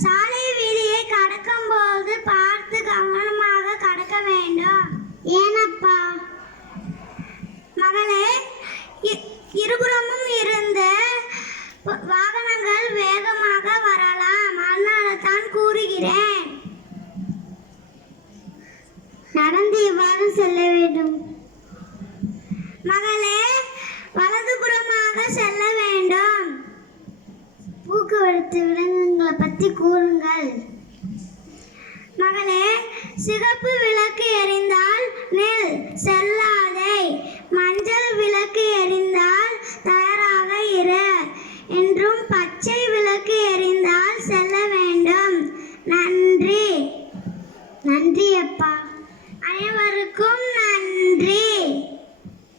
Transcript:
சாலை வீதியை கடக்கும் போது பார்த்து கவனமாக கடக்க வேண்டும். ஏனப்பா? மகளே, இருபுறமும் இருந்து வாகனங்கள் வேகமாக வரலாம். அதனால தான் கூறுகிறேன். நடந்து எவ்வாறு செல்ல வேண்டும்? மகளே, வலதுபுறமாக செல்ல வேண்டும். போக்குவரத்து விலங்குகளை பற்றி கூறுங்கள். மகளே, சிகப்பு விளக்கு எரிந்தால் நில், செல்லாதே. மஞ்சள் விளக்கு எரிந்தால் தயாராக இரு என்றும், பச்சை விளக்கு எரிந்தால் செல்ல வேண்டும். நன்றி. நன்றி அப்பா. அனைவருக்கும்